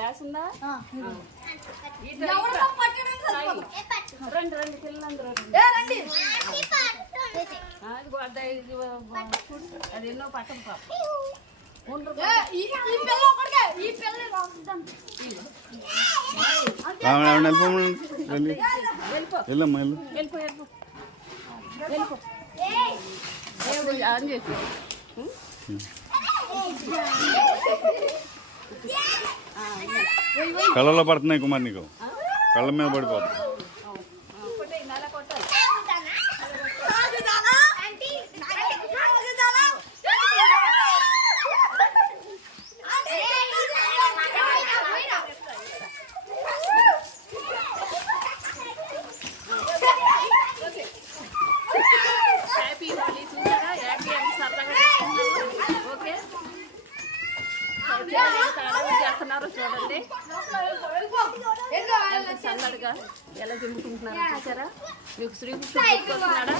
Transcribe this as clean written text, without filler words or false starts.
Glass ఉందా? రండి రండి పిల్లలందరూ అది ఎన్నో పట్టం పాప అని చెప్పి కళ్ళలో పడుతున్నాయి కుమార్, నీకు కళ్ళ మీద పడిపోతుంది. చేస్తున్నారు చూడండి, ఎంత సందడిగా ఎలా దింపుకుంటున్నారు చూసారా? మీకు శ్రీకృష్ణుడు గుర్తొస్తున్నాడా?